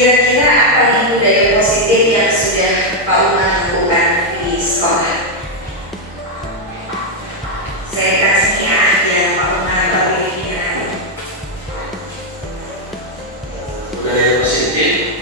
Kira-kira apa nih budaya positif yang sudah Pak Umar lakukan di sekolah? Saya kasih ya Pak Umar pilihnya. Budaya positif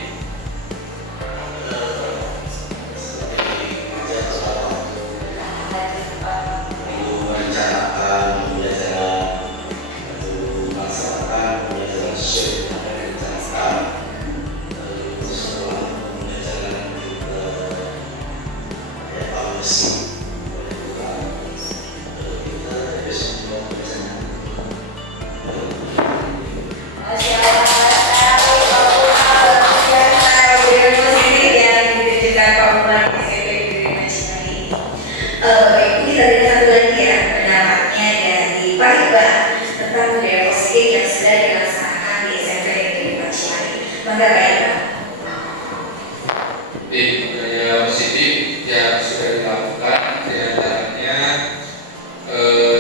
budaya positif yang sudah dilakukan diantaranya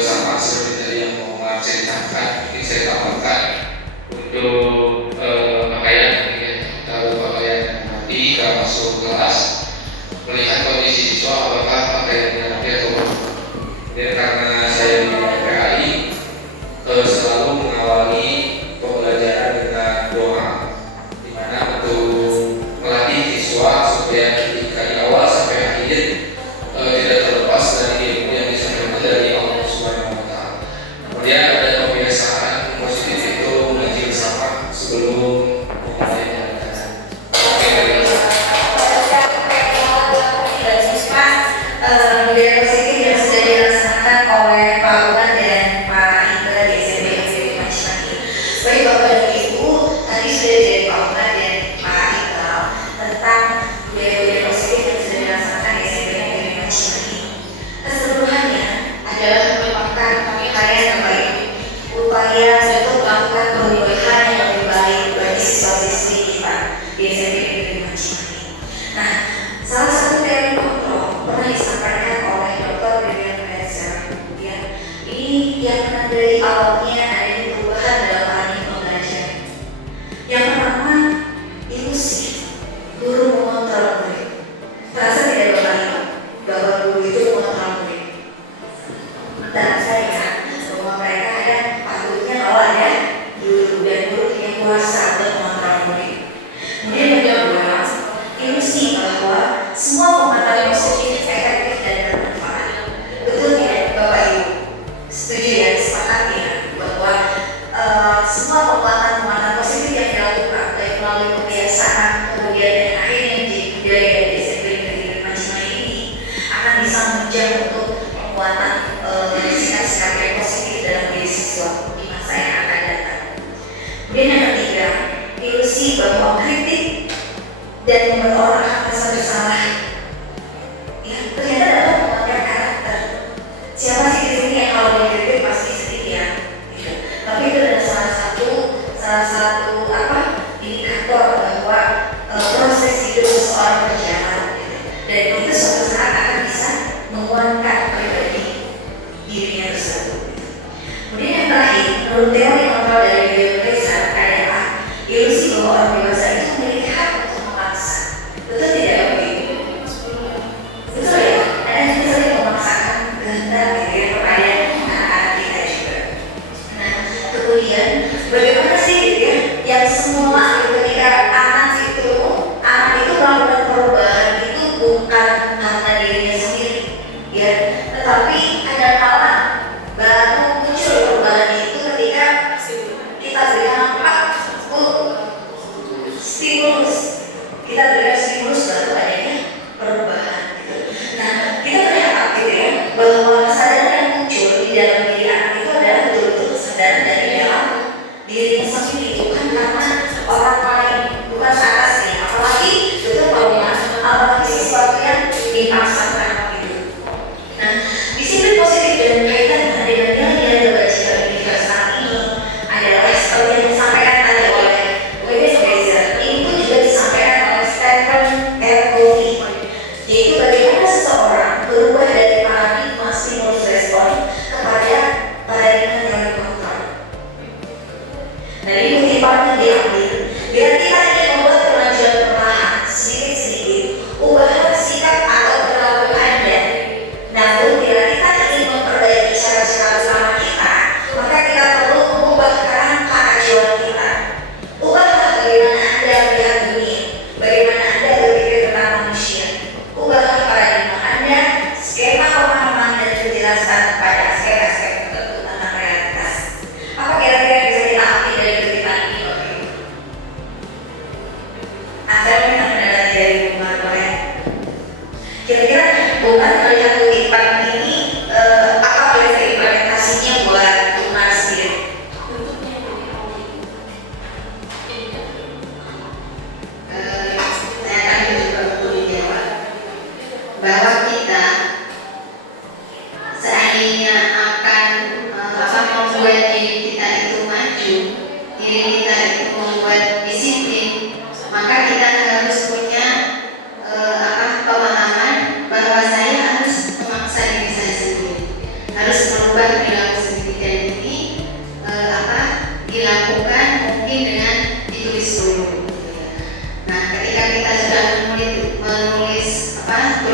sama seperti tadi yang mau ceritakan, mungkin saya tambahkan untuk pakaian, kalau pakaian nanti kalau masuk kelas melihat kondisi siswa apakah pakaiannya rapi atau belum. Dan karena saya di PAI selalu mengawali pembelajaran dengan doa, di mana untuk melatih siswa supaya ketika di awal sampai akhir tidak terlepas dari ilmu yang disampaikan dari Allah Subhanahu Wa Taala. Kemudian ada kebiasaan positif itu mengaji bersama sebelum memulai budaya positif yang sudah dilaksanakan oleh Pak Umar dan Pak Indra di SMP Negeri Cimahi. Baik Bapak dan Ibu, tadi sudah dari Pak Umar dan Pak Indra tentang budaya positif yang sudah dilaksanakan di SMP Negeri Cimahi. Keseluruhannya adalah merupakan karya yang baik, upaya untuk melakukan perubahan yang lebih baik bagi siswa-siswi kita di SMP Negeri Cimahi. Nah, salah satu teori kontrol pernah disampaikan oleh Dr. William Fraser. Ini yang menandai awalnya adanya perubahan dalam teknik pembelajaran. Yang pertama, ilusi guru mengontrol murid. Terasa tidak berbalik bahwa guru itu mengontrol murid. Dan saya bahwa mereka ada patutnya kalau ada guru dan guru punya kuasa untuk mengontrol murid. Kemudian yang kedua, ilusi bahwa semua pemahaman positif efektif dan bermanfaat. Betul tidak Bapak Ibu? Setuju ya, sepakat ya bahwa semua pemahaman positif yang dilakukan baik melalui kebiasaan kemudian dan akhirnya menjadi budaya dari SMP Negeri Cimahi ini akan bisa menunjang untuk penguatan sikap-sikap yang positif dalam diri siswa di masa yang akan datang. Kemudian yang ketiga, ilusi bahwa kritik dan membuat orang akan merasa bersalah. Ya, ternyata dapat mengangkat karakter. Siapa sih di sini yang kalau dikritik pasti sedih ya? Gitu. Tapi itu adalah salah satu indikator bahwa proses hidup seseorang berjalan. Gitu. Dan itu suatu saat akan bisa menguatkan pribadi dirinya tersebut. Kemudian yang terakhir, menurut teori kontrol dari William Fraser adalah ilusi bahwa orang dewasa itu memiliki hak untuk memaksa. Betul tidak Bapak Ibu? Betul ya? Ada yang sering memaksakan kehendak kepada anak-anak kita juga. Nah, kemudian bagaimana sih yang semula ketika anak itu melakukan perubahan itu bukan karena dirinya sendiri, ya, tetapi ada kala baru muncul perubahan itu ketika kita berikan stimulus, kita berikan stimulus baru adanya perubahan. Nah, kita berharap gitu ya bahwa kesadaran yang muncul di dalam diri anak itu adalah betul-betul kesadaran dari dalam dirinya sendiri, bukan karena orang lain, bukan atasnya. Apalagi betul apalagi sesuatu yang dipaksakan gitu. Nah, disiplin positif dan kaitannya dengan nilai-nilai kebajikan universal ini adalah seperti yang disampaikan tadi oleh William Fraser. Ini pun juga disampaikan oleh Stephen R. Covey, yaitu bagaimana seseorang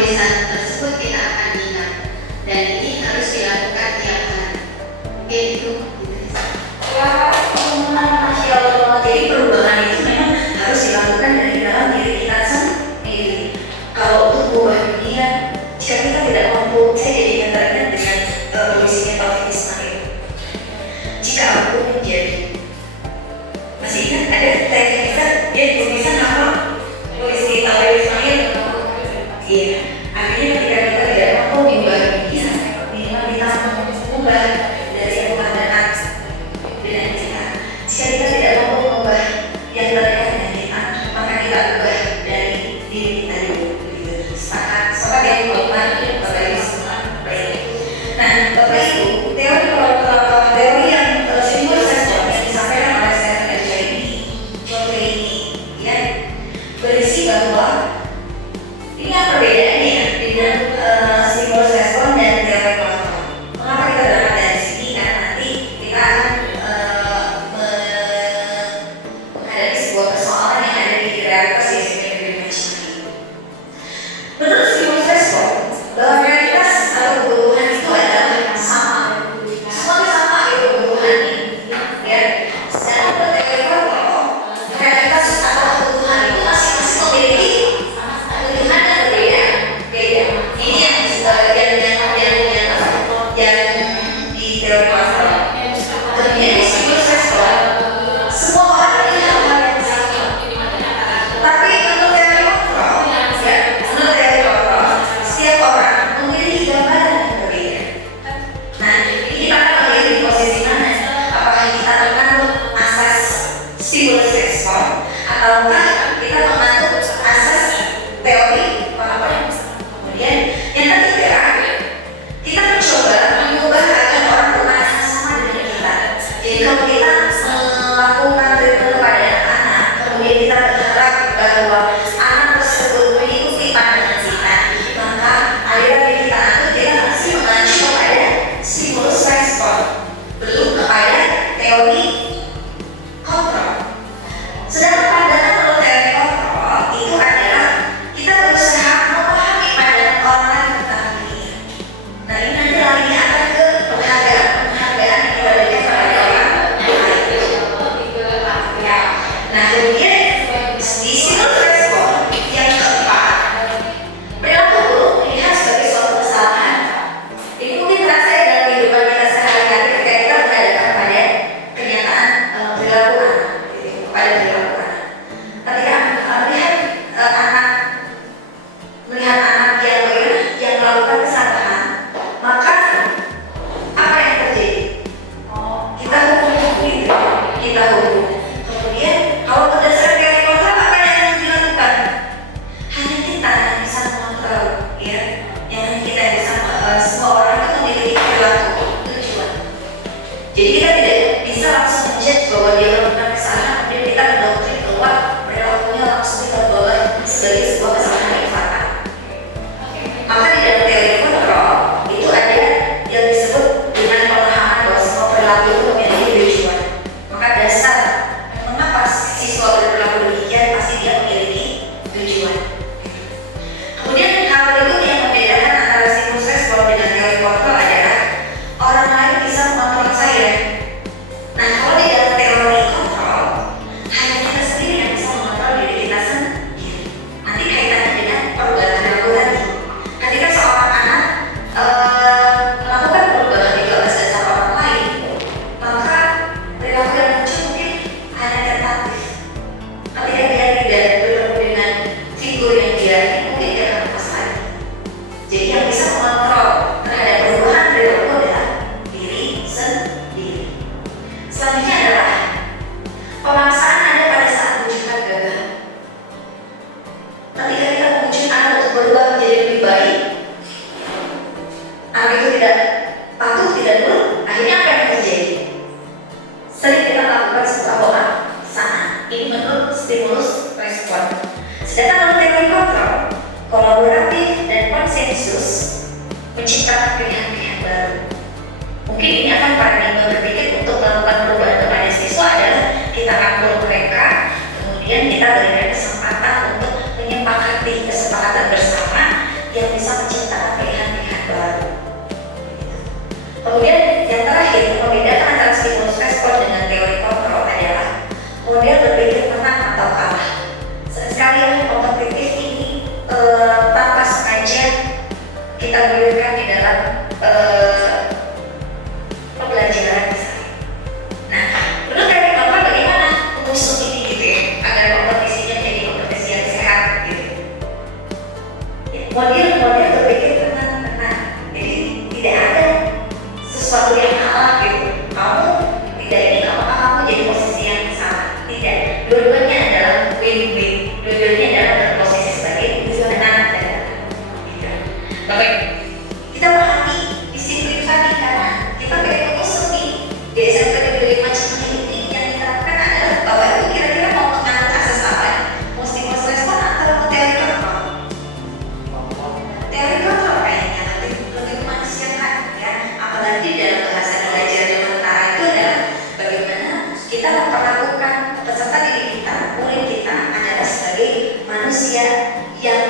tulisan tersebut kita akan ingat, dan ini harus dilakukan tiap hari. Oke, itu. Masya Allah. Jadi perubahan itu memang harus dilakukan dari dalam diri kita sendiri. Kalau untuk mengubah dunia, jika kita tidak mampu, saya jadi teringat dengan puisinya Taufik Ismail. Jika aku menjadi, masih ingat ada teks kita, dia tulisan apa? Puisi Taufik Ismail. Iya, akhirnya ketika kita tidak mampu mengubah dunia, minimal kita mengubah dari keadaan dengan kita. Jika kita tidak mampu mengubah yang terdekat dengan kita, maka kita ubah dari diri kita dulu. Sepakat yang kelima, Bapak Ibu semua. Baik. Nah, Bapak Ibu, teori yang simbol respon yang disampaikan oleh Stephen H. John ini, ya, berisi bahwa ini apa perbedaannya ya dengan simbol respon dan teori kontrol. Mengapa kita berangkat dari sini? Karena nanti kita akan menghadapi sebuah persoalan yang ada di realitas di SMP Negeri Mancini. Menurut simbol respon, bahwa realitas atau kebutuhan itu adalah sama. Semua sama itu kebutuhannya. Ya, secara teori kontrol, realitas atau kebutuhan itu masing-masing memiliki kebutuhan yang berbeda. Beda. Ini yang di teori kontrol. Kemudian di simbol respon, semua orang punya hal yang sama. Tapi menurut teori kontrol, ya, menurut teori kontrol, setiap orang memiliki gambaran yang berbeda. Nah, ini kita akan melihat di posisi mana? Apakah kita menganut asas simbol respon ataukah kita menganut asas teori kontrol? Kemudian yang ketiga, kita mencoba mengubah agar orang bermain sama dengan kita. Jadi kalau kita melakukan treatment kepada anak, kemudian kita berharap bahwa anak tersebut mengikuti pandangan kita, maka aliran yang kita atur kita masih mengacu kepada simbol respon, belum kepada teori kontrol. Sedangkan pandangan menurut teori kontrol itu adalah kita berusaha memahami pandangan orang lain tentang diri. Nah, ini nanti larinya akan ke penghargaan yang kita berikan kepada orang lain. Ya. Nah, kemudian di simbol respon yang keempat, perilaku buruk dilihat sebagai suatu kesalahan. Ini mungkin terasa dalam kehidupan kita sehari-hari ketika kita berhadapan pada kenyataan perilaku anak, pada perilaku anak. Ketika melihat anak yang melakukan kesalahan, maka apa yang terjadi? Kita hukum, kita hukum. Kemudian kalau berdasarkan teori kontrol, apa yang dilakukan? Hanya kita yang bisa mengontrol, ya. Yang kita bisa, semua orang itu memiliki perilaku tujuan. Jadi kita tidak bisa langsung menjudge bahwa dia melakukan kesalahan, kemudian kita mendoktrin bahwa perilakunya langsung kita bawa sebagai sebuah kesalahan yang fatal. Maka di dalam teori kontrol itu ada yang disebut dengan pemahaman bahwa semua perilaku itu memiliki tujuan. Maka dasar mengapa siswa berperilaku demikian pasti dia memiliki tujuan. Kemudian hal berikutnya yang membedakan antara simbol respon dengan teori kontrol adalah orang lain bisa mengontrol saya. Nah, kalau di dalam teori kontrol hanya kita sendiri yang bisa mengontrol diri kita sendiri. Nanti kaitannya dengan perubahan perilaku tadi. Ketika seorang anak melakukan perubahan di atas dasar orang lain, maka perilaku yang muncul mungkin hanya tentatif. Ketika dia tidak bertemu dengan figur yang dia mungkin dia akan lepas lagi. Jadi yang bisa mengontrol terhadap perubahan perilaku adalah diri sendiri. Selanjutnya adalah pemaksaan ada pada saat menunjukkan gagahan. Ketika kita menunjukkan anak untuk berubah menjadi lebih baik, anak itu tidak patuh, tidak nurut, akhirnya apa yang terjadi? Sering kita lakukan sebuah pemaksaan. Ini menurut stimulus respon. Sedangkan menurut teori kontrol, kolaboratif dan konsensus menciptakan pilihan-pilihan baru. Mungkin ini akan paradigma berpikir untuk melakukan perubahan kepada siswa adalah kita rangkul mereka, kemudian kita berikan kesempatan untuk menyepakati kesepakatan bersama yang bisa model berpikir menang atau kalah. Sekali yang kompetitif ini tanpa sengaja kita gunakan di dalam pembelajaran misalnya. Nah, menurut dari Bapak bagaimana mengusung ini gitu ya, agar kompetisinya jadi kompetisi yang sehat gitu. Ya, model berpikir tenang, jadi tidak ada sesuatu yang salah gitu. Kamu tidak ini, kamu jadi posisi yang sama. Tidak, dua-duanya adalah win-win. Dua-duanya adalah berposisi sebagai menang dan gitu. Bapak, kita pahami disiplin tadi karena kita pengen mengusung nih di SMP Negeri Macemani ini yang diterapkan adalah Bapak Ibu kira-kira mau menganut asas apa? Stimulus respon atau teori kontrol? Teori kontrol kayaknya lebih kemanusiaan ya, apalagi dalam bahasa belajar zaman sekarang itu adalah bagaimana kita memperlakukan peserta didik kita, murid kita adalah sebagai manusia yang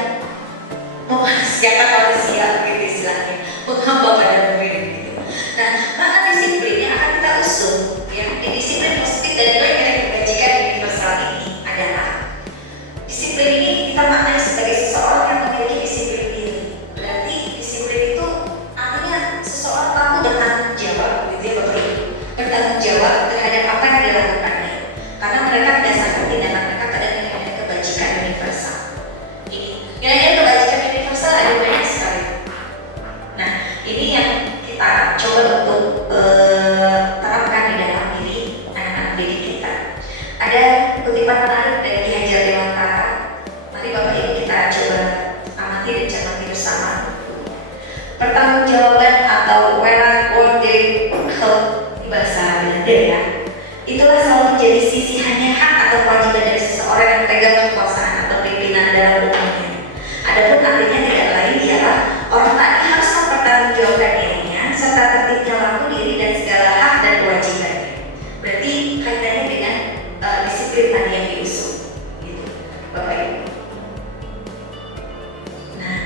memanusiakan manusia gitu istilahnya, menghamba pada murid gitu. Nah, maka disiplin yang akan kita usung ya, disiplin positif dan nilai-nilai kebajikan universal ini adalah disiplin ini kita maknai sebagai seseorang yang memiliki disiplin diri. Berarti disiplin itu artinya seseorang mampu bertanggung jawab gitu ya Bapak Ibu, bertanggung jawab terhadap apa yang dilakukannya karena mereka berdasarkan tindakan mereka pada nilai-nilai kebajikan universal. Ini nilai-nilai kebajikan universal ada banyak sekali. Nah, ini yang kita coba untuk terapkan di dalam diri anak-anak didik kita. Ada kutipan menarik dari Ki Hajar Dewantara. Mari Bapak Ibu kita coba amati dan cermati bersama. Pertanggungjawaban atau verantwoordelijkheid di bahasa Belanda ya. Itulah selalu menjadi sisihannya hak atau kewajiban dari seseorang yang pegang kekuasaan atau pimpinan dalam umumnya. Adapun artinya tidak lain ialah orang tadi harus mempertanggungjawabkan dirinya serta tertibnya laku diri dan segala hak dan kewajibannya. Berarti kaitannya dengan disiplin tadi yang diusung, gitu, Bapak Ibu. Nah,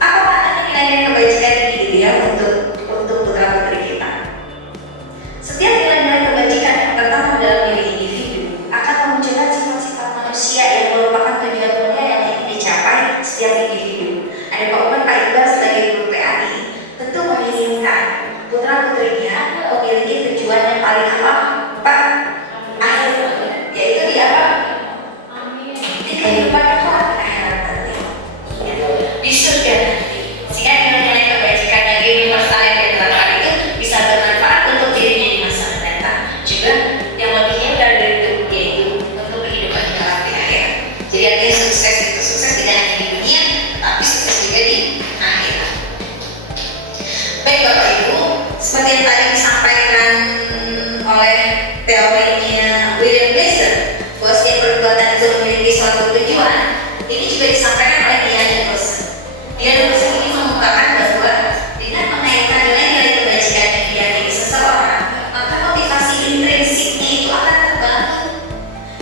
apa makna nilai-nilai kebajikan ini gitu ya untuk putra putri kita? Setiap nilai-nilai kebajikan yang tertanam dalam diri individu akan memunculkan sifat-sifat manusia yang merupakan tujuan mulia yang ingin dicapai setiap individu. Ada Pak Umar Pak Iqbal sebagai guru PAI tentu menginginkan putra putrinya memiliki tujuan yang paling apa? Pak, akhir, yaitu di apa? Di kehidupan yang akhirat nanti, ya, di surga nanti. Sehingga nilai-nilai kebajikan yang universal yang diterapkan itu bisa bermanfaat untuk dirinya di masa mendatang. Juga yang lebih hebat dari itu yaitu untuk kehidupan di akhirat. Jadi artinya sukses itu sukses tidak hanya di dunia, tapi sukses juga di akhirat. Baik Bapak Ibu, seperti yang tadi disampaikan oleh teorinya William Glasser, bahwa setiap perbuatan itu memiliki suatu tujuan. Ini juga disampaikan oleh Diana Rosen. Diana Rosen ini mengungkapkan bahwa dengan mengaitkan nilai-nilai kebajikan yang diyakini seseorang, maka motivasi intrinsiknya itu akan terbangun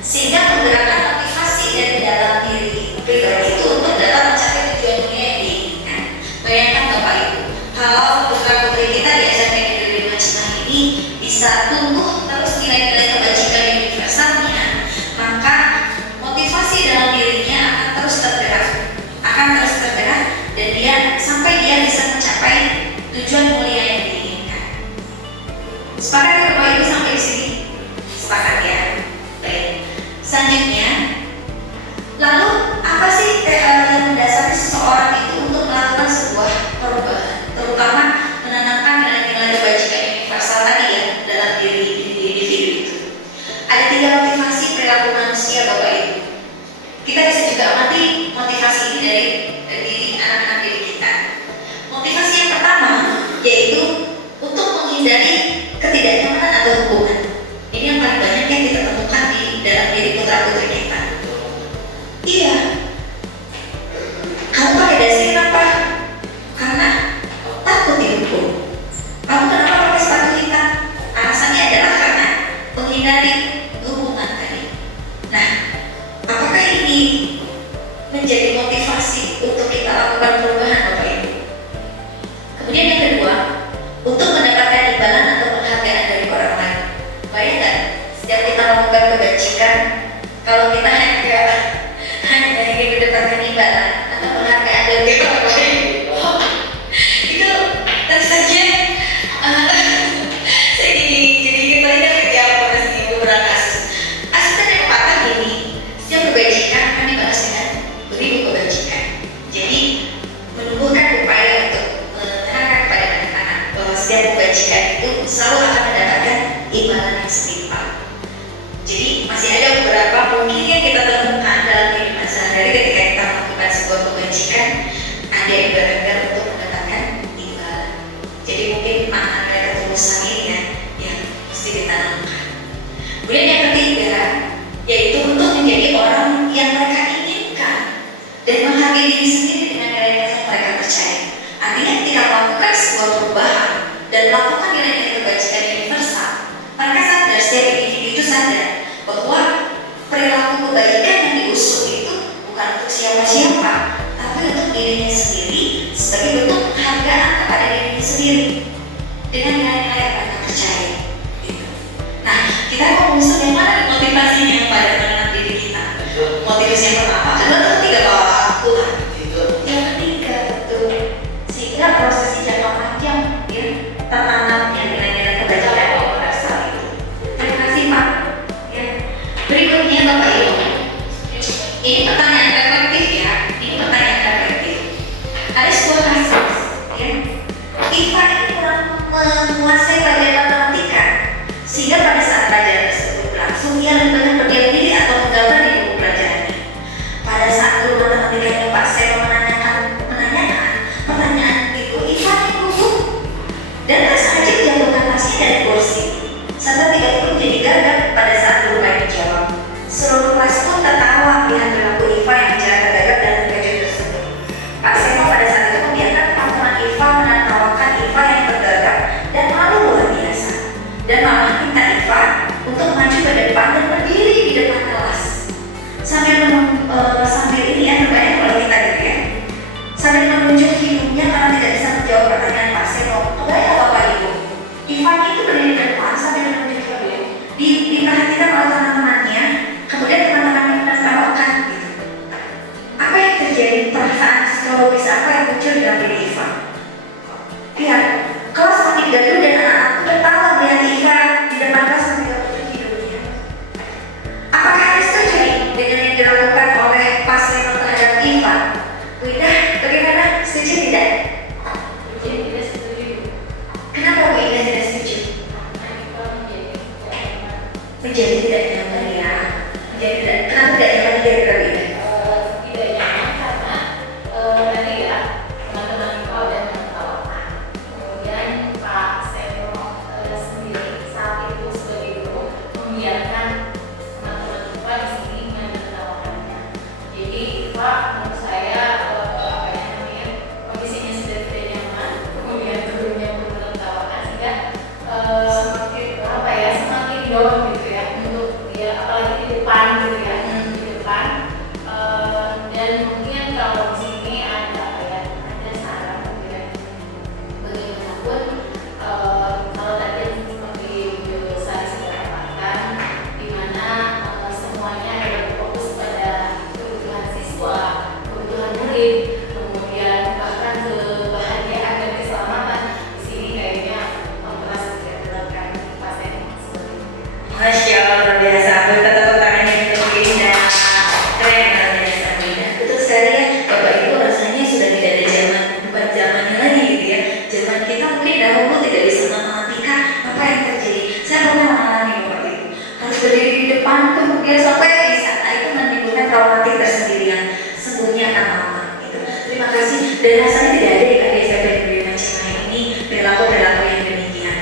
sehingga menggerakkan motivasi dari dalam diri pribadi itu untuk dapat mencapai tujuan mulia yang diinginkan. Bayangkan Bapak Ibu, kalau putra putri kita di SMP Negeri Macemani ini bisa tumbuh terus nilai-nilai kebajikan universalnya, maka motivasi dalam dirinya akan terus tergerak dan dia sampai dia bisa mencapai tujuan mulia yang diinginkan. Sepakat ya Bapak Ibu sampai di sini? Sepakat ya. Baik. Selanjutnya, lalu apa sih yang mendasari seseorang itu untuk melakukan sebuah perubahan, terutama menanamkan nilai-nilai kebajikan universal tadi ya dalam diri individu itu? Ada 3 motivasi perilaku manusia Bapak Ibu. Kita bisa juga amati motivasi ini dari anak-anak didik kita. Motivasi yang pertama yaitu untuk menghindari ketidaknyamanan atau hubungan. Ini yang paling banyak yang kita temukan di dalam diri putra putri kita. Iya, kamu pakai dasi kenapa? Karena takut dihukum. Kamu kenapa pakai sepatu hitam? Alasannya adalah karena menghindari hubungan tadi. Nah, apakah ini menjadi motivasi untuk kita lakukan perubahan Bapak Ibu? Kemudian yang kedua, untuk mendapatkan imbalan atau penghargaan dari orang lain. Bayangkan, mendapatkan imbalan atau penghargaan dari orang lain, itu tentu saja saya jadi teringat ketika pada beberapa kasus. Asal dari pepatah ini, setiap kebajikan akan dibalas dengan beribu kebajikan. Jadi menumbuhkan upaya untuk menerangkan kepada anak-anak bahwa setiap kebajikan itu selalu akan mendapatkan imbalan yang setimpal. Jadi masih ada beberapa mungkin yang kita temukan dalam kehidupan sehari-hari ketika kita melakukan sebuah kebajikan, ada yang berangkat untuk mendapatkan imbalan. Jadi mungkin makna dari ketulusan ini ya yang mesti ditanamkan. Kemudian yang ketiga, yaitu untuk menjadi orang yang mereka inginkan dan menghargai diri sendiri dengan nilai-nilai yang mereka percaya. Artinya ketika melakukan sebuah perubahan dan melakukan nilai-nilai kebajikan universal, mereka sadar, setiap individu itu sadar bahwa perilaku kebaikan yang diusung itu bukan untuk siapa-siapa, tapi untuk dirinya sendiri sebagai bentuk penghargaan kepada dirinya sendiri dengan nilai-nilai yang mereka percaya. Nah, kita mau mengusung yang mana motivasinya pada teman-teman diri kita? Motivasi yang pertama, kedua, ketiga, bahwa Tuhan. Yang ketiga itu sehingga prosesi jangka panjang ya tertanamnya nilai-nilai kebajikan universal itu. Terima kasih Pak. Ya. Berikutnya Bapak Ibu, ini pertanyaan reflektif ya. Ini pertanyaan reflektif. Ada sebuah kasus ya. Iva ini kurang menguasai pelajaran matematika, sehingga pada saat pelajaran tersebut berlangsung ia lebih banyak berdiam diri atau menggambar di buku pelajarannya. Pada saat guru matematikanya Pak Seno menanyakan pertanyaan itu, Iva gugup dan tak sengaja menjatuhkan tasnya dari kursi. Serta tidak itu menjadi gagap pada saat guru menjawab. Seluruh kelas pun tertawa melihat perilaku Iva yang bicara tergagap dan terkejut tersebut. Pak Seno pada saat itu membiarkan kemampuan Iva menertawakan Iva yang tergagap dan malu luar biasa, dan malah minta Iva untuk maju ke depan dan berdiri di depan kelas sambil ini ya terbanyak kalau kita gitu ya, sambil menunjuk hidungnya karena tidak bisa menjawab pertanyaan Pak Seno. Kebayang Bapak Ibu, Iva itu berdiri di depan sambil menunjuk hidung, diperhatikan oleh teman-temannya, kemudian teman-temannya menertawakan gitu. Apa yang terjadi, perasaan psikologis apa yang muncul dalam diri Iva? Lihat, kelas semakin gaduh dan anak-anak tertawa melihat Iva di depan kelas sambil menunjuk hidungnya. Apakah Anda setuju nih dengan yang dilakukan oleh Pak Seno terhadap Iva? Windah, bagaimana? Setuju tidak? Tidak setuju. Kenapa Bu Indah tidak setuju? Menjadi tidak nyaman ya. Kenapa tidak nyaman dari Bu Indah? Tidak nyaman karena tadi ya teman-teman Iva udah menertawakan. Kemudian Pak Seno sendiri saat itu sebagai guru membiarkan teman-teman Iva di sini menertawakannya. Jadi Iva menurut saya kondisinya sudah tidak nyaman, kemudian gurunya pun menertawakan sehingga semakin dorong gitu ya untuk dia apalagi di depan gitu ya, di depan. Dan mungkin kalau di sini ada saran mungkin bagaimanapun kalau tadi seperti Bu Sari sudah katakan, di mana semuanya adalah fokus pada kebutuhan siswa, kebutuhan murid, kemudian bahkan kebahagiaan dan keselamatan. Di sini kayaknya kontras tidak dilakukan pasien seperti itu. Masya Allah, luar biasa. Tepuk tangannya untuk Bu Indah. Keren, luar biasa Bu Indah. Betul sekali ya, Bapak Ibu, rasanya sudah tidak ada zaman, bukan zamannya lagi gitu ya. Zaman kita mungkin dahulu tidak bisa matematika, apa yang terjadi? Saya pernah mengalami Bapak Ibu, harus berdiri di depan, kemudian sampai bisa. Nah, itu menimbulkan traumatik tersendiri yang sembuhnya akan lama gitu. Terima kasih, dan rasanya tidak ada di KDSP Negeri Cimahi ini perilaku-perilaku yang demikian.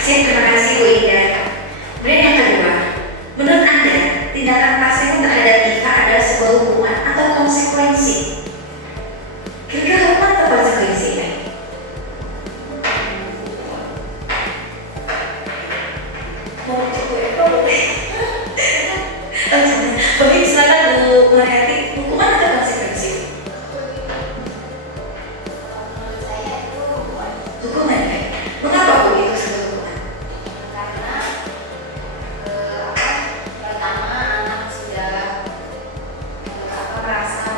Siap, terima kasih Bu Indah. Kemudian yang kedua, menurut Anda tindakan Pak Seno terhadap Iva adalah sebuah hukuman atau konsekuensi? Kira-kira hukuman atau konsekuensi ya? Mau coba ya? Boleh. Baik, silakan Bu Mariati, hukuman atau konsekuensi? Menurut saya itu Hukuman ya? Mengapa Bu itu sebuah hukuman? karena pertama anak sudah merasa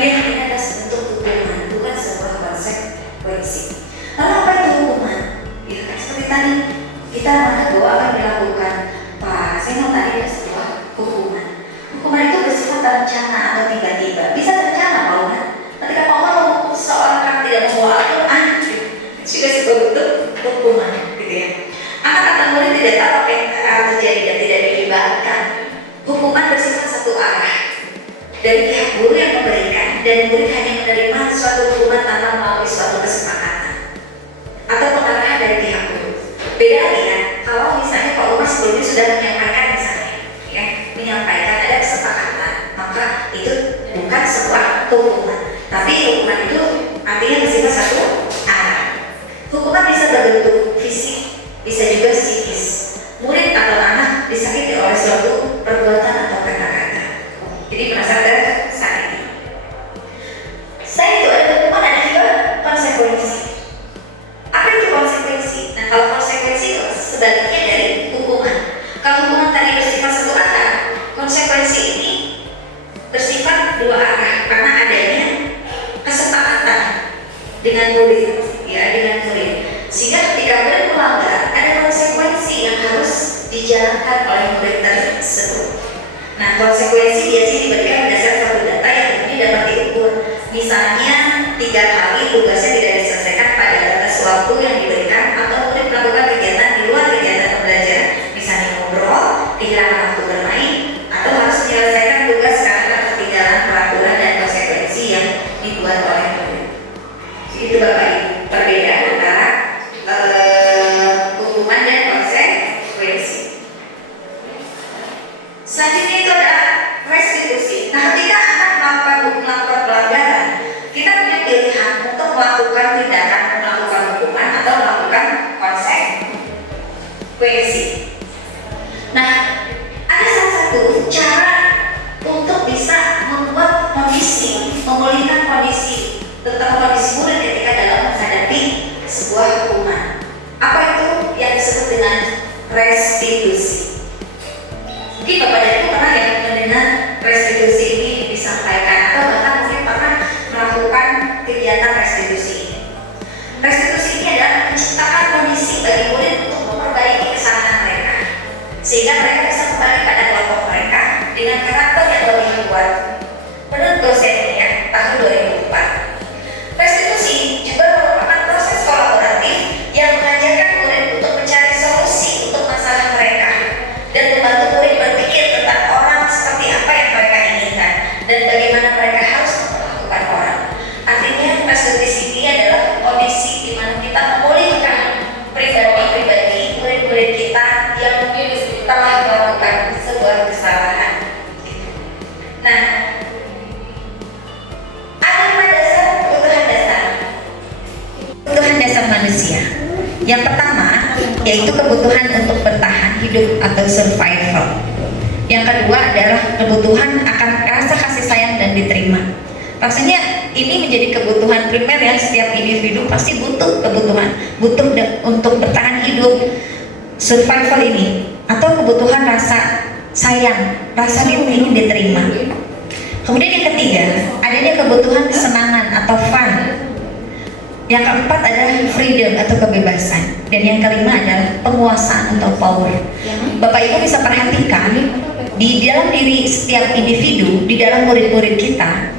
Kemudian ini adalah bentuk hukuman, bukan sebuah konsekuensi. Lalu apa itu hukuman? Ya, seperti tadi kita maka doa akan dilakukan. Pak, saya mau tadi ada sebuah hukuman. Hukuman itu bersifat terencana atau tiba-tiba. Bisa terencana, Pak Umar. Ketika Pak Umar menghukum seorang yang tidak membawa Al-Quran, itu juga sebuah bentuk hukuman, gitu ya. Anak-anak murid tidak tahu apa yang akan terjadi dan tidak dilibatkan. Hukuman bersifat satu arah dari pihak guru yang memberikan, dan murid hanya menerima suatu hukuman tanpa melalui suatu kesepakatan atau pengarahan dari pihak guru. Beda lagi kan, kalau misalnya Pak Umar sebelumnya sudah menyampaikan misalnya, ya, menyampaikan ada kesepakatan, maka itu bukan sebuah hukuman, tapi hukuman itu artinya bersifat satu arah. Hukuman bisa berbentuk fisik, bisa juga psikis. Murid atau anak disakiti oleh suatu perbuatan atau kata-kata. Jadi berdasarkan saat ini. Selain itu ada hukuman, ada juga konsekuensi. Apa itu konsekuensi? Nah, kalau konsekuensi itu sebaliknya dari hukuman. Kalau hukuman tadi bersifat satu arah, konsekuensi ini bersifat dua arah karena adanya kesepakatan dengan murid, ya, dengan murid. Sehingga ketika murid melanggar, ada konsekuensi yang harus dijalankan oleh murid tersebut. Nah, konsekuensi biasanya diberikan berdasarkan suatu data yang kemudian dapat diukur. Misalnya 3 kali tugasnya tidak diselesaikan pada batas waktu yang diberikan, atau murid melakukan kegiatan di luar kegiatan pembelajaran, misalnya ngobrol, kehilangan waktu bermain, atau harus menyelesaikan tugas karena ketinggalan peraturan dan konsekuensi yang dibuat oleh murid. Itu Bapak Ibu, perbedaan antara hukuman dan konsekuensi. Selanjutnya itu adalah restitusi. Nah, ketika anak melakukan pelanggaran, kita punya pilihan untuk melakukan tindakan, melakukan hukuman, atau melakukan konsekuensi. Nah, ada salah satu cara untuk bisa membuat kondisi, memulihkan kondisi, terutama kondisi murid ketika dalam menghadapi sebuah hukuman. Apa itu yang disebut dengan restitusi? Mungkin Bapak dan Ibu pernah ya mendengar restitusi ini disampaikan, atau bahkan mungkin pernah melakukan kegiatan restitusi ini. Restitusi ini adalah menciptakan kondisi bagi murid untuk memperbaiki kesalahan mereka, sehingga mereka bisa kembali pada kelompok mereka dengan karakter yang lebih kuat. Menurut dosen ini ya, tahun 2004, restitusi juga merupakan proses kolaboratif yang mengajarkan murid untuk mencari solusi untuk masalah mereka dan membantu murid berpikir tentang orang seperti apa yang mereka inginkan dan bagaimana mereka harus memperlakukan orang. Artinya restitusi ini adalah kondisi di mana kita memulihkan pribadi-pribadi murid-murid kita yang telah melakukan sebuah kesalahan. Nah, ada 5 dasar kebutuhan dasar manusia. Yang pertama yaitu kebutuhan untuk bertahan hidup atau survival. Yang kedua adalah kebutuhan akan rasa kasih sayang dan diterima. Rasanya ini menjadi kebutuhan primer ya, setiap individu pasti butuh untuk bertahan hidup, survival ini, atau kebutuhan rasa sayang, rasa ingin diterima. Kemudian yang ketiga, adanya kebutuhan kesenangan atau fun. Yang keempat adalah freedom atau kebebasan. Dan yang kelima adalah penguasaan atau power. Bapak Ibu bisa perhatikan di dalam diri setiap individu, di dalam murid-murid kita,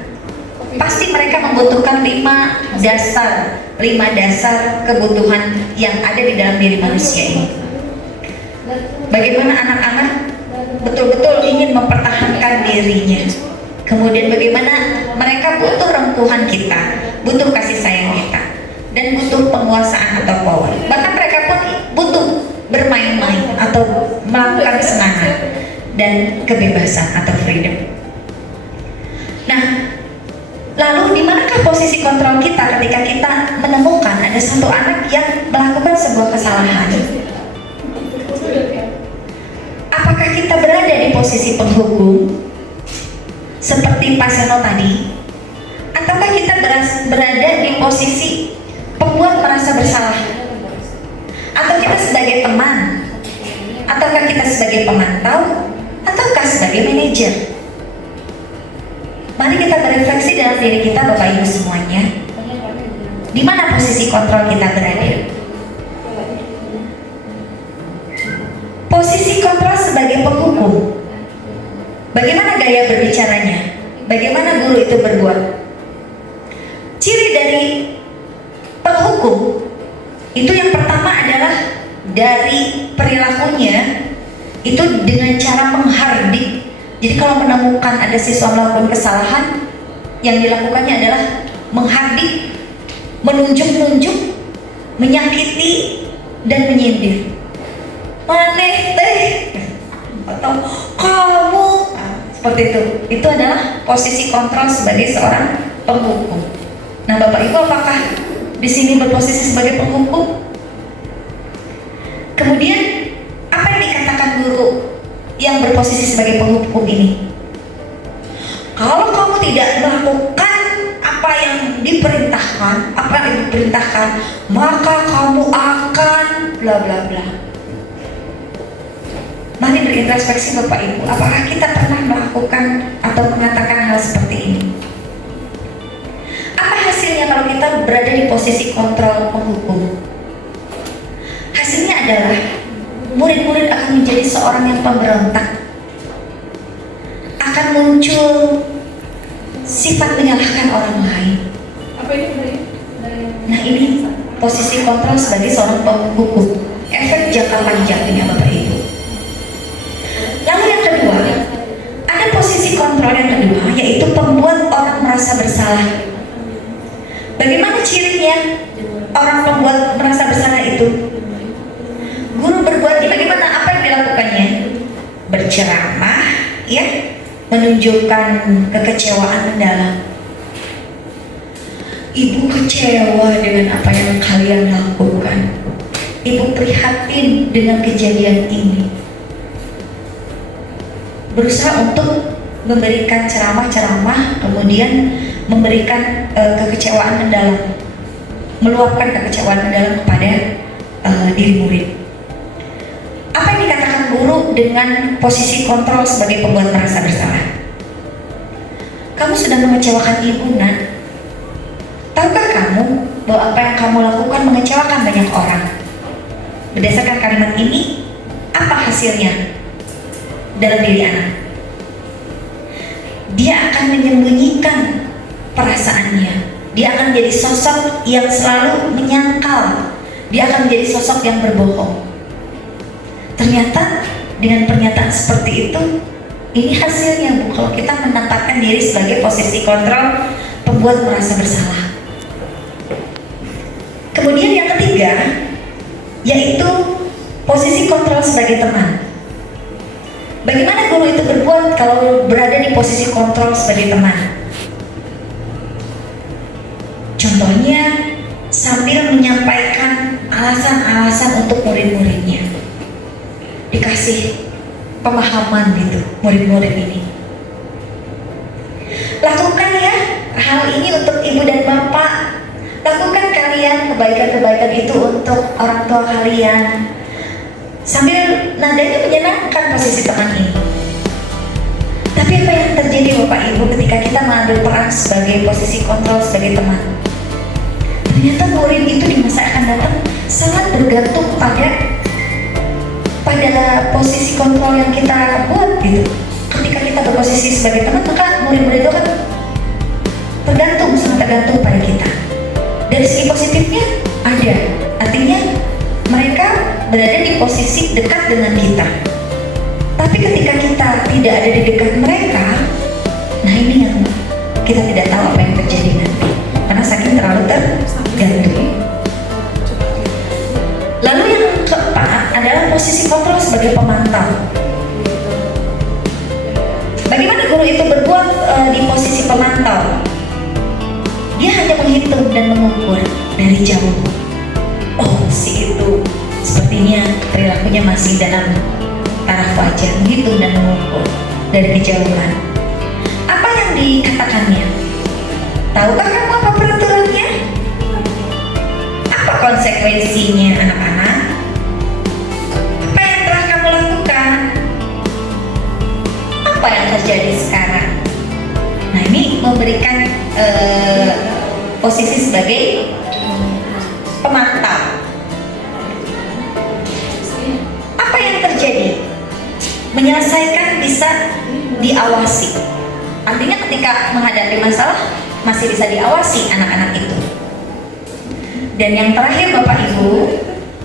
pasti mereka membutuhkan 5 dasar kebutuhan yang ada di dalam diri manusia ini. Bagaimana anak-anak betul-betul ingin mempertahankan dirinya. Kemudian bagaimana mereka butuh rengkuhan kita, butuh kasih sayang kita, dan butuh penguasaan atau power. Bahkan mereka pun butuh bermain-main atau melakukan kesenangan dan kebebasan atau freedom. Nah, lalu di manakah posisi kontrol kita ketika kita menemukan ada satu anak yang melakukan sebuah kesalahan? Apakah kita berada di posisi penghukum seperti Pak Seno tadi, ataukah kita berada di posisi pembuat merasa bersalah, atau kita sebagai teman, ataukah kita sebagai pemantau, ataukah sebagai manajer? Mana Mari kita berefleksi dalam diri kita, Bapak Ibu semuanya. Di mana posisi kontrol kita berada? Posisi kontrol sebagai penghukum. Bagaimana gaya berbicaranya? Bagaimana guru itu berbuat? Ciri dari penghukum itu yang pertama adalah dari perilakunya itu dengan cara menghardik. Jadi kalau menemukan ada siswa melakukan kesalahan, yang dilakukannya adalah menghardik, menunjuk-nunjuk, menyakiti, dan menyindir. Maneh teh atau kamu, seperti itu. Itu adalah posisi kontrol sebagai seorang penghukum. Nah, Bapak Ibu, apakah di sini berposisi sebagai penghukum? Kemudian apa yang dikatakan guru yang berposisi sebagai penghukum ini? Kalau kamu tidak melakukan apa yang diperintahkan, maka kamu akan bla bla bla. Mari berintrospeksi Bapak Ibu, apakah kita pernah melakukan atau mengatakan hal seperti ini? Apa hasilnya kalau kita berada di posisi kontrol penghukum? Hasilnya adalah murid-murid akan menjadi seorang yang pemberontak, akan muncul sifat menyalahkan orang lain. Nah, ini posisi kontrol sebagai seorang penghukum, efek jangka panjangnya Bapak Ibu. Lalu yang kedua, ada posisi kontrol yang kedua, yaitu pembuat orang merasa bersalah. Bagaimana cirinya orang pembuat merasa bersalah itu? Guru berbuatnya bagaimana? Apa yang dilakukannya? Berceramah, ya, menunjukkan kekecewaan mendalam. Ibu kecewa dengan apa yang kalian lakukan. Ibu prihatin dengan kejadian ini. Berusaha untuk memberikan ceramah-ceramah, kemudian memberikan kekecewaan mendalam, meluapkan kekecewaan mendalam kepada diri murid. Apa yang dikatakan guru dengan posisi kontrol sebagai pembuat merasa bersalah? Kamu sudah mengecewakan ibu, Nak. Tahukah kamu bahwa apa yang kamu lakukan mengecewakan banyak orang? Berdasarkan kalimat ini, apa hasilnya dalam diri anak? Dia akan menyembunyikan perasaannya. Dia akan menjadi sosok yang selalu menyangkal. Dia akan menjadi sosok yang berbohong. Ternyata dengan pernyataan seperti itu, ini hasilnya, Bu, kalau kita menempatkan diri sebagai posisi kontrol pembuat merasa bersalah. Kemudian yang ketiga, yaitu posisi kontrol sebagai teman. Bagaimana guru itu berbuat kalau berada di posisi kontrol sebagai teman? Contohnya, sambil menyampaikan alasan-alasan untuk murid-muridnya, dikasih pemahaman gitu murid-murid ini. Lakukan ya hal ini untuk ibu dan bapak. Lakukan kalian kebaikan-kebaikan itu untuk orang tua kalian. Sambil nadanya menyenangkan posisi teman ini. Tapi apa yang terjadi Bapak Ibu ketika kita mengambil peran sebagai posisi kontrol sebagai teman? Ternyata murid itu di masa akan datang sangat bergantung pada posisi kontrol yang kita buat gitu. Ketika kita berposisi sebagai teman, maka murid-murid itu kan sangat tergantung pada kita. Dari segi positifnya ada, artinya mereka berada di posisi dekat dengan kita. Tapi ketika kita tidak ada di dekat mereka, nah ini yang kita tidak tahu apa yang terjadi nanti, karena saking terlalu tergantung. Lalu yang keempat adalah posisi kontrol sebagai pemantau. Bagaimana guru itu berbuat di posisi pemantau? Dia hanya menghitung dan mengukur dari jauh. Oh, si itu sepertinya perilakunya masih dalam taraf wajar, menghitung dan mengukur dari kejauhan. Apa yang dikatakannya? Tahukah kamu apa peraturannya? Apa konsekuensinya, anak-anak? Apa yang telah kamu lakukan? Apa yang terjadi sekarang? Nah, ini posisi sebagai pemantau. Apa yang terjadi? Menyelesaikan bisa diawasi. Artinya ketika menghadapi masalah masih bisa diawasi anak-anak itu. Dan yang terakhir Bapak Ibu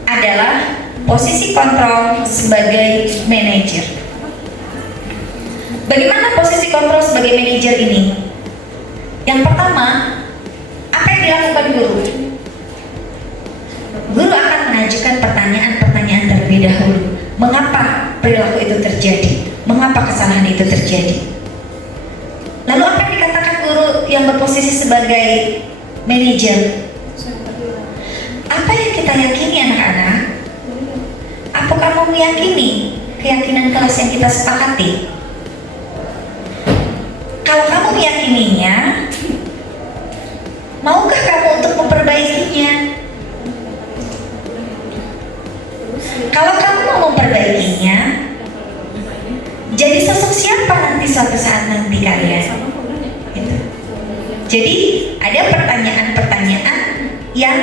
adalah posisi kontrol sebagai manajer. Bagaimana posisi kontrol sebagai manajer ini? Yang pertama, apa yang dilakukan guru? Guru akan mengajukan pertanyaan-pertanyaan terlebih dahulu. Mengapa perilaku itu terjadi? Mengapa kesalahan itu terjadi? Lalu apa yang dikatakan guru yang berposisi sebagai manajer? Apa yang kita yakini anak-anak? Apa kamu meyakini keyakinan kelas yang kita sepakati? Kalau kamu meyakininya, maukah kamu untuk memperbaikinya? Kalau kamu mau memperbaikinya, jadi sosok siapa nanti suatu saat nanti kalian? Gitu. Jadi ada pertanyaan-pertanyaan yang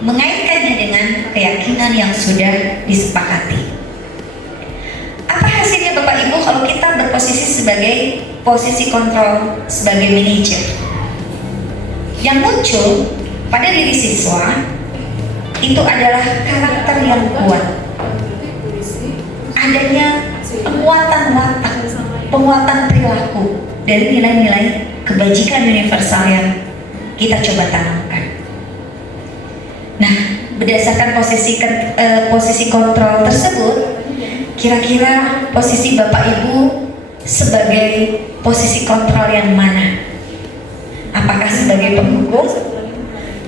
mengaitkannya dengan keyakinan yang sudah disepakati. Apa hasilnya Bapak Ibu kalau kita berposisi sebagai posisi kontrol sebagai manajer? Yang muncul pada diri siswa itu adalah karakter yang kuat. Adanya penguatan watak, penguatan perilaku dari nilai-nilai kebajikan universal yang kita coba tanamkan. Nah, berdasarkan posisi kontrol tersebut, kira-kira posisi Bapak Ibu sebagai posisi kontrol yang mana? Apakah sebagai penghukum?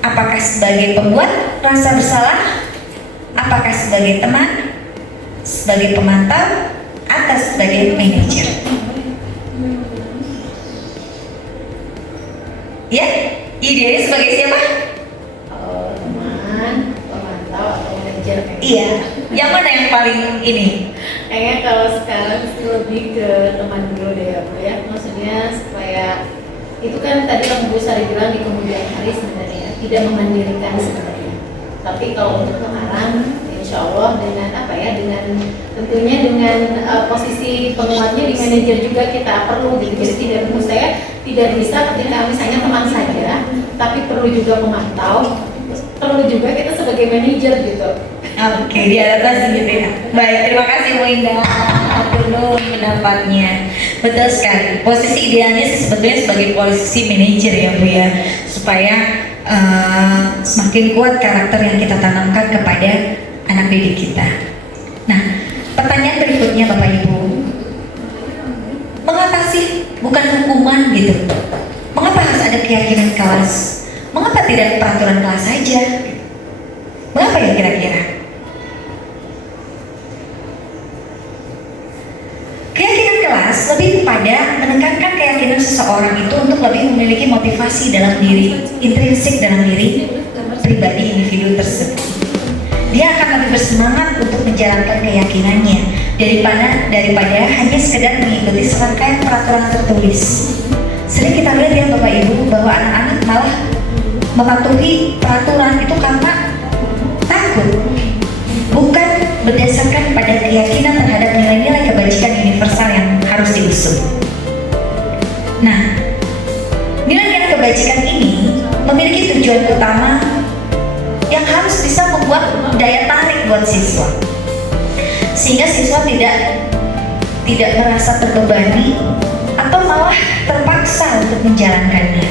Apakah sebagai pembuat rasa bersalah? Apakah sebagai teman? Sebagai pemantau? Atau sebagai manajer? Ya, idealnya sebagai siapa? Teman, pemantau atau manajer. Iya, yang mana yang paling ini? Kayaknya kalau sekarang sih lebih ke teman dulu deh ya Bu ya. Maksudnya supaya itu kan tadi yang Bu Sari bilang di kemudian hari sebenarnya tidak memandirikan sebenarnya. Tapi kalau untuk sekarang, insya Allah dengan apa ya, dengan tentunya dengan posisi penguatnya di manajer juga kita perlu gitu. Jadi tidak, menurut saya tidak bisa ketika misalnya teman saja, tapi perlu juga pemantau, perlu juga kita sebagai manajer gitu. Oke, diadaptasi gitu ya. Baik, terima kasih Bu Indah atur pendapatnya. Betul sekali. Posisi idealnya sih sebetulnya sebagai posisi manajer ya Bu ya, supaya semakin kuat karakter yang kita tanamkan kepada anak didik kita. Nah, pertanyaan berikutnya Bapak Ibu, mengapa sih bukan hukuman gitu? Mengapa harus ada keyakinan kelas? Mengapa tidak peraturan kelas saja? Mengapa ya kira-kira? Keyakinan kelas lebih pada menekankan keyakinan seseorang itu untuk lebih memiliki motivasi dalam diri, intrinsik dalam diri pribadi individu tersebut. Dia akan lebih bersemangat untuk menjalankan keyakinannya daripada hanya sekedar mengikuti serangkaian peraturan tertulis. Sering kita lihat ya Bapak Ibu bahwa anak-anak malah mematuhi peraturan itu karena takut, bukan berdasarkan pada keyakinan terhadap nilai-nilai kebajikan universal yang harus diusung. Nah, nilai-nilai kebajikan ini memiliki tujuan utama yang harus bisa membuat daya tarik buat siswa, sehingga siswa tidak merasa terbebani atau malah terpaksa untuk menjalankannya,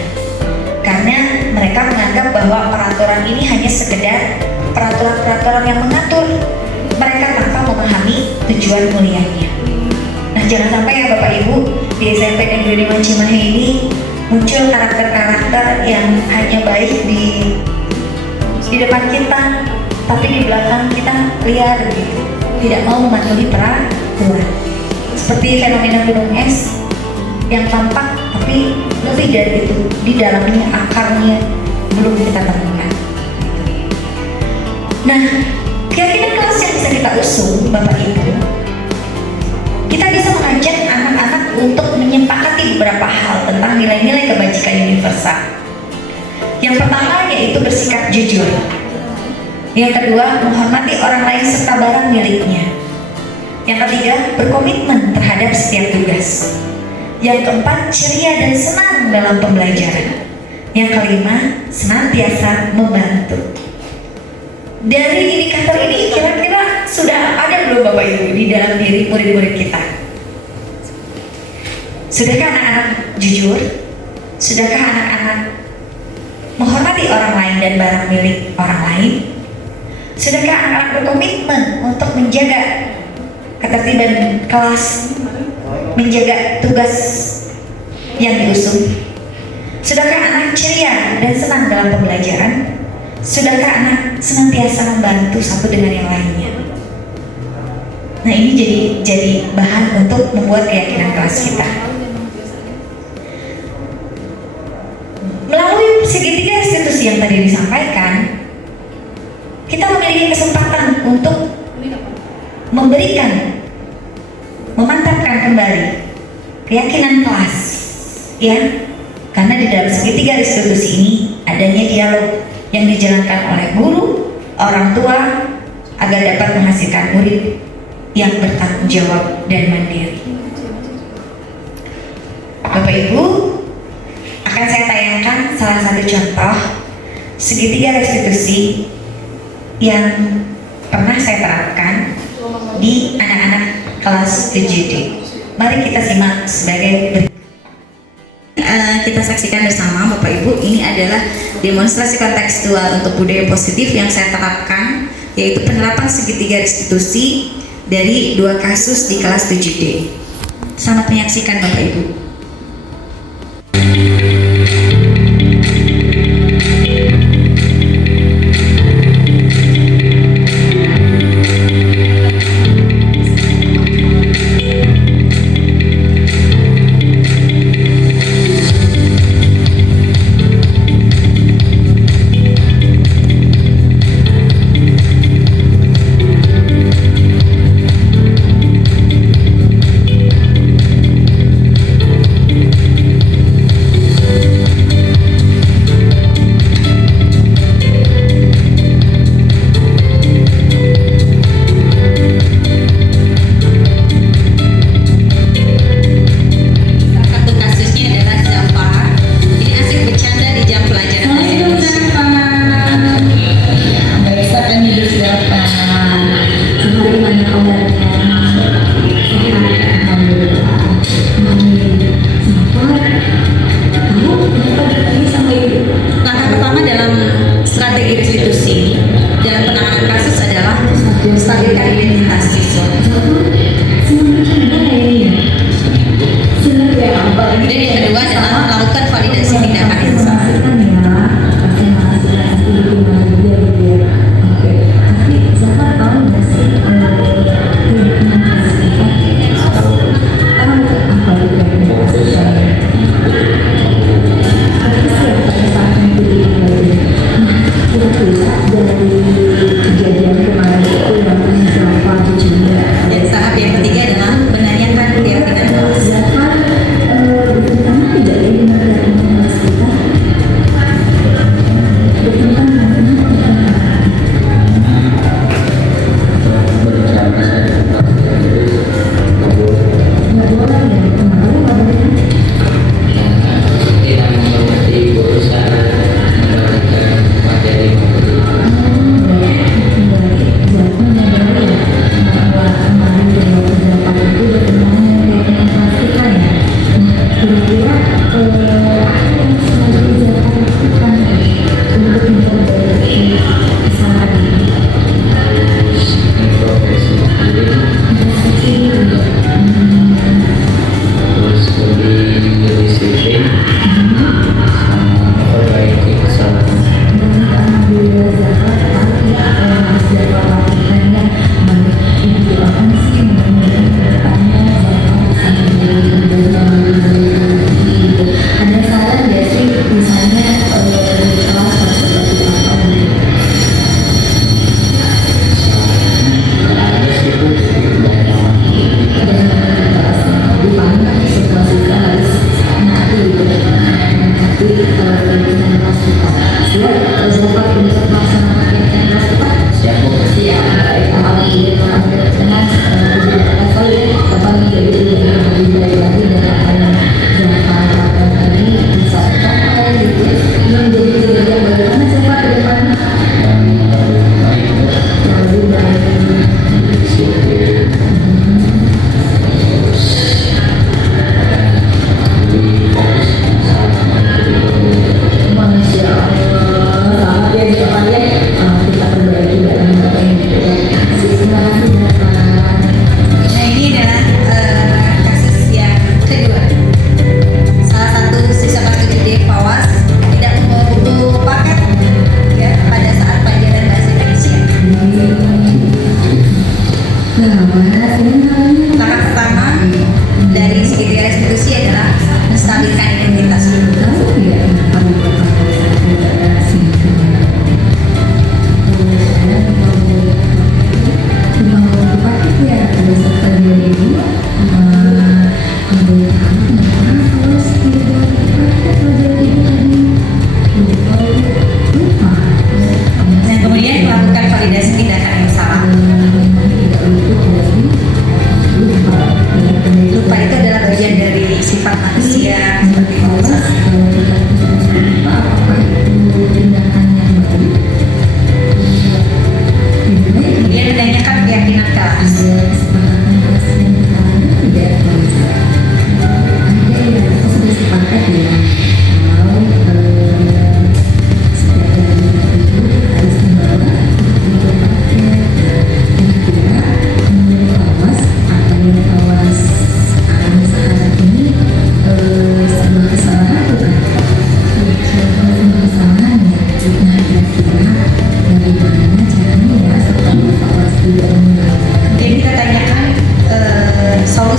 karena mereka menganggap bahwa peraturan ini hanya sekedar peraturan-peraturan yang mengatur mereka tanpa memahami tujuan mulianya. Nah, jangan sampai ya Bapak Ibu di SMP Negeri 5 Cimahi ini muncul karakter-karakter yang hanya baik di depan kita, tapi di belakang kita liar gitu, tidak mau mematuhi peraturan. Seperti fenomena gunung es yang tampak tapi lebih dari itu, di dalamnya akarnya belum kita temukan. Nah, keyakinan kelas yang bisa kita usung Bapak Ibu, kita bisa mengajak anak-anak untuk menyepakati beberapa hal tentang nilai-nilai kebajikan universal. Yang Yang pertama yaitu bersikap jujur. Yang kedua, menghormati orang lain serta barang miliknya. Yang ketiga, berkomitmen terhadap setiap tugas. Yang keempat, ceria dan senang dalam pembelajaran. Yang kelima, senantiasa membantu. Dari indikator ini kira-kira sudah ada belum Bapak Ibu di dalam diri murid-murid kita? Sudahkah anak-anak jujur? Sudahkah anak-anak menghormati orang lain dan barang milik orang lain? Sudahkah anak-anak berkomitmen untuk menjaga ketertiban kelas, menjaga tugas yang diusung? Sudahkah anak ceria dan senang dalam pembelajaran? Sudahkah anak senantiasa membantu satu dengan yang lainnya? Nah, ini jadi bahan untuk membuat keyakinan kelas kita. Melalui segitiga restitusi yang tadi disampaikan, kita memiliki kesempatan untuk memberikan, memantapkan kembali keyakinan kelas, ya. Karena di dalam segitiga restitusi ini adanya dialog yang dijalankan oleh guru, orang tua, agar dapat menghasilkan murid yang bertanggung jawab dan mandiri. Bapak Ibu, akan saya tayangkan salah satu contoh segitiga restitusi yang pernah saya terapkan di anak-anak kelas 7D. Mari kita simak sebagai berikut. Kita saksikan bersama Bapak Ibu, ini adalah demonstrasi kontekstual untuk budaya positif yang saya terapkan, yaitu penerapan segitiga restitusi dari 2 kasus di kelas 7D. Selamat menyaksikan Bapak Ibu.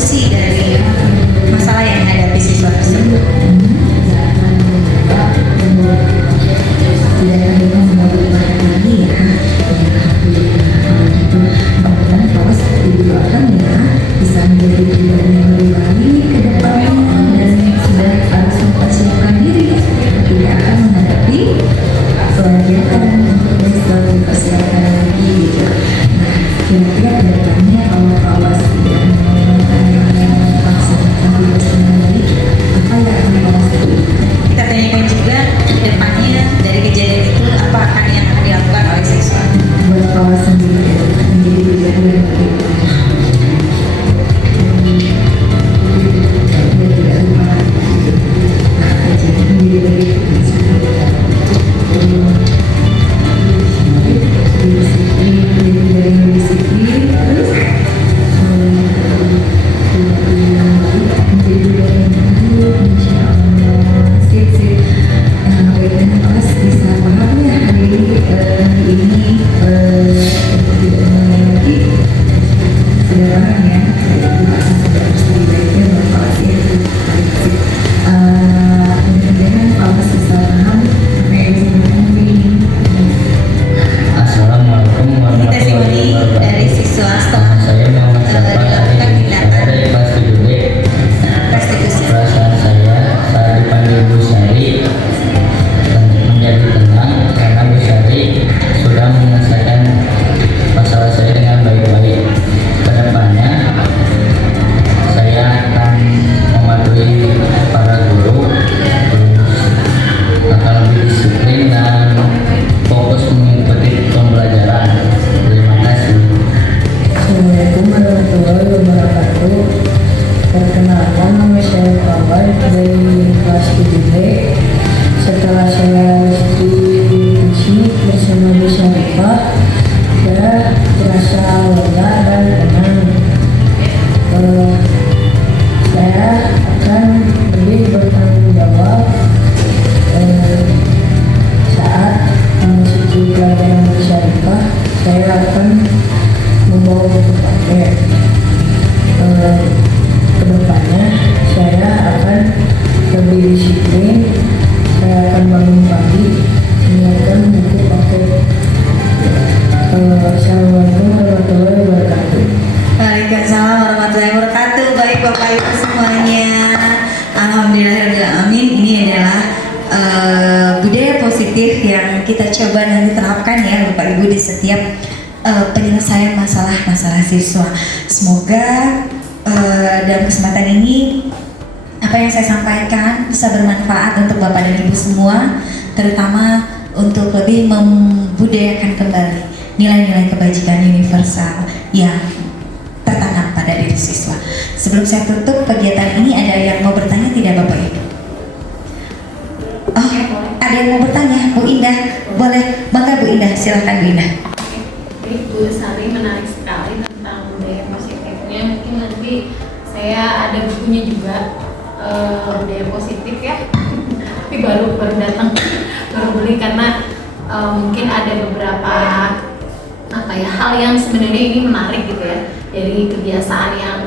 solusi dari masalah yang dihadapi siswa tersebut? Tidak akan dengan menggunakan lagi ya. Kalau gitu, mudah-mudahan Paus didoakan ya bisa menjadi pribadi yang lebih baik ke depannya dan sudah harus mempersiapkan diri tidak akan menghadapi pelajaran untuk besok dipersiapkan lagi gitu. Nah, kira-kira ke depannya kalau Paus tidak melaksanakan tugas dengan baik, apa yang akan Paus lakukan? Kita tanyakan juga depannya dari kejadian itu apa akan yang akan dilakukan oleh siswa. Buat Paus sendiri menjadi pribadi yang lebih baik. Dia tidak lupa menjadi lebih disiplin terus menjadi pribadi yang baik, insya Allah. Sip. Baiklah Mas, bisa paham ya hari ini tidak lagi sudah paham ya. Baik, terima kasih sudah harus lebih baiknya buat Pak Mas ya. Baik, sip. Mudah-mudahan Pak Mas bisa paham apa yang disampaikan hari ini. Assalamualaikum Kita warahmatullahi simak wabarakatuh. dari siswa setelah Saya Muhammad Syafar dilakukan tindakan dari kelas 7B. restitusi. Perasaan saya saat dipanggil Bu Sari menjadi tenang karena Bu Sari sudah menyelesaikan masalah saya dengan baik-baik. Kedepannya saya akan mematuhi para guru, akan lebih disiplin dan fokus mengikuti pembelajaran. Terima kasih. Assalamualaikum warahmatullahi wabarakatuh. Perkenalkan, nama saya Kawan dari kelas 7B. Setelah saya diskusi bersama Bu Syarifah, saya merasa lega dan tenang. Saya akan lebih bertanggung jawab saat mengikuti pelajaran Bu Syarifah. Saya akan membawa buku paket. Kedepannya saya akan lebih disiplin. Saya akan bangun pagi menyiapkan buku paket. Assalamualaikum warahmatullahi wabarakatuh. Waalaikumsalam warahmatullahi wabarakatuh. Baik Bapak Ibu semuanya, alhamdulillahirrahmanirrahim. Ini adalah budaya positif yang kita coba nanti terapkan ya Bapak Ibu di setiap penyelesaian masalah-masalah siswa. Semoga dalam kesempatan ini apa yang saya sampaikan bisa bermanfaat untuk Bapak dan Ibu semua, terutama untuk lebih membudayakan kembali nilai-nilai kebajikan universal yang tertanam pada diri siswa. Sebelum saya tutup kegiatan ini, ada yang mau bertanya tidak Bapak Ibu? Oh, ada yang mau bertanya? Bu Indah, boleh? Bangga Bu Indah, silahkan Bu Indah. Jadi Bu Sari menarik sekali tentang budaya positifnya. Mungkin nanti saya ada bukunya juga, budaya positif ya. Tapi baru datang, baru beli karena mungkin ada beberapa hal yang sebenarnya ini menarik gitu ya, dari kebiasaan yang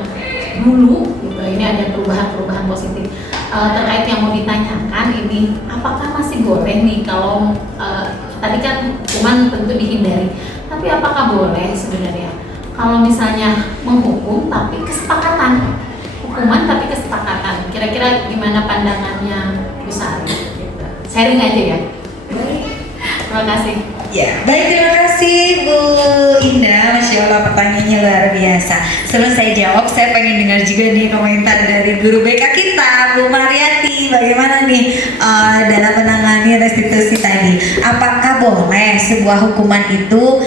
dulu gitu. Ini ada perubahan positif. Terkait yang mau ditanyakan ini, apakah masih boleh nih kalau tadi kan hukuman tentu dihindari, tapi apakah boleh sebenarnya kalau misalnya menghukum tapi kesepakatan, hukuman tapi kesepakatan, kira-kira gimana pandangannya Bu Sari? Gitu. Sharing aja ya. Terima kasih. Ya, baik, terima kasih Bu Indah. Masya Allah, pertanyaannya luar biasa. Sebelum saya jawab, saya pengen dengar juga nih komentar dari guru BK kita, Bu Mariati. Bagaimana nih dalam menangani restitusi tadi? Apakah boleh sebuah hukuman itu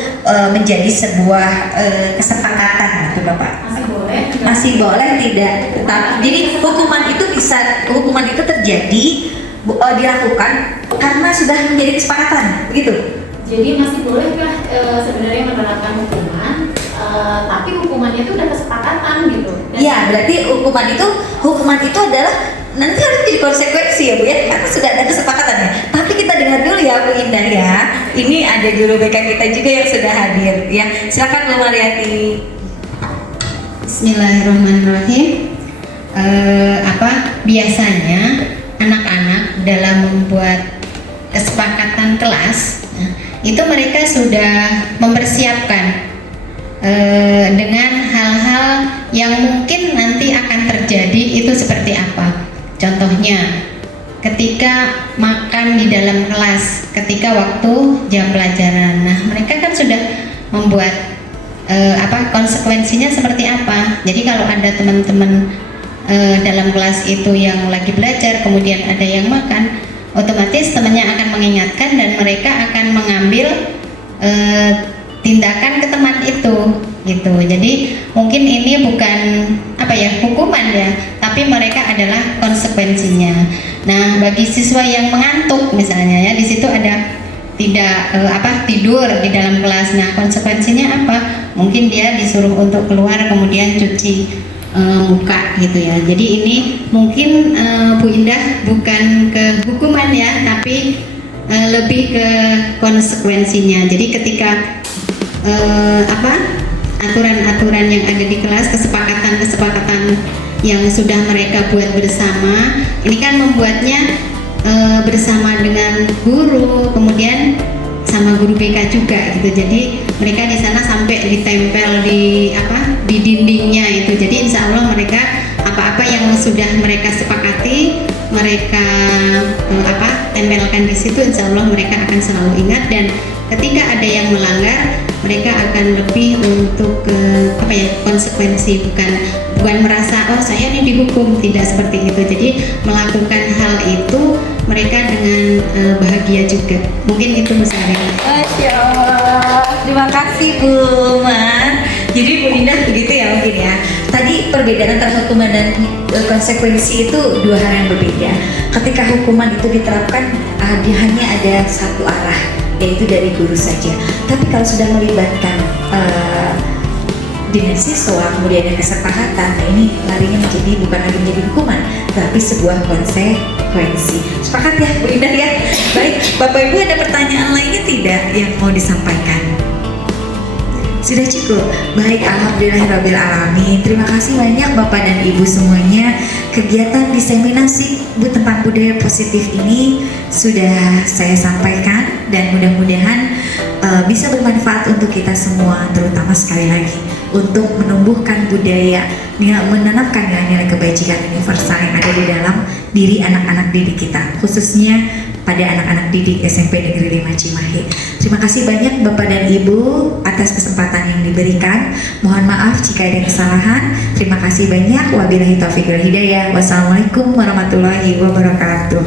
menjadi sebuah kesepakatan, gitu Bapak? Masih boleh? Masih boleh tidak? Tetap. Jadi hukuman itu terjadi dilakukan karena sudah menjadi kesepakatan, begitu? Jadi masih bolehkah sebenarnya menerapkan hukuman, tapi hukumannya itu udah kesepakatan gitu? Iya, berarti hukuman itu adalah nanti harus jadi konsekuensi ya Bu ya, karena sudah ada kesepakatannya. Tapi kita dengar dulu ya Bu Indah ya. Ini ada guru BK kita juga yang sudah hadir ya. Silakan Bu Mariati. Bismillahirrahmanirrahim. Biasanya anak-anak dalam membuat kesepakatan kelas, itu mereka sudah mempersiapkan dengan hal-hal yang mungkin nanti akan terjadi itu seperti apa. Contohnya, ketika makan di dalam kelas, ketika waktu jam pelajaran, nah mereka kan sudah membuat konsekuensinya seperti apa. Jadi kalau ada teman-teman dalam kelas itu yang lagi belajar, kemudian ada yang makan, otomatis temannya akan mengingatkan dan mereka akan mengambil tindakan ke teman itu, gitu. Jadi mungkin ini bukan hukuman ya, tapi mereka adalah konsekuensinya. Nah, bagi siswa yang mengantuk misalnya ya, di situ ada tidak tidur di dalam kelas. Nah, konsekuensinya apa? Mungkin dia disuruh untuk keluar kemudian cuci muka gitu ya. Jadi ini mungkin Bu Indah bukan ke hukuman ya, tapi lebih ke konsekuensinya. Jadi ketika aturan-aturan yang ada di kelas, kesepakatan yang sudah mereka buat bersama, ini kan membuatnya bersama dengan guru, kemudian sama guru BK juga gitu. Jadi mereka di sana sampai ditempel di dindingnya itu. Jadi insya Allah mereka apa-apa yang sudah mereka sepakati, mereka tempelkan di situ, insya Allah mereka akan selalu ingat, dan ketika ada yang melanggar mereka akan lebih untuk konsekuensi, bukan merasa oh saya ini dihukum, tidak seperti itu. Jadi melakukan hal itu mereka dengan bahagia juga. Mungkin itu misalnya. Masya Allah, terima kasih Bu Man. Jadi Bu Indah begitu ya mungkin ya. Tadi perbedaan antara hukuman dan konsekuensi itu dua hal yang berbeda. Ketika hukuman itu diterapkan hanya ada satu arah, yaitu dari guru saja. Tapi kalau sudah melibatkan dengan siswa, kemudian ada kesepakatan, nah ini larinya bukan lagi menjadi hukuman, tapi sebuah konsekuensi. Sepakat ya Bu Indah ya? Baik, Bapak Ibu ada pertanyaan lainnya tidak yang mau disampaikan? Sudah cukup? Baik, alhamdulillahirrabbilalamin. Terima kasih banyak Bapak dan Ibu semuanya. Kegiatan diseminasi tentang budaya positif ini sudah saya sampaikan, dan mudah-mudahan bisa bermanfaat untuk kita semua, terutama sekali lagi untuk menumbuhkan budaya, menanamkan nilai-nilai kebajikan universal yang ada di dalam diri anak-anak didik kita, khususnya pada anak-anak didik SMP Negeri 5 Cimahi. Terima kasih banyak Bapak dan Ibu atas kesempatan yang diberikan. Mohon maaf jika ada kesalahan. Terima kasih banyak. Wabillahi taufiq wal hidayah. Wassalamualaikum warahmatullahi wabarakatuh.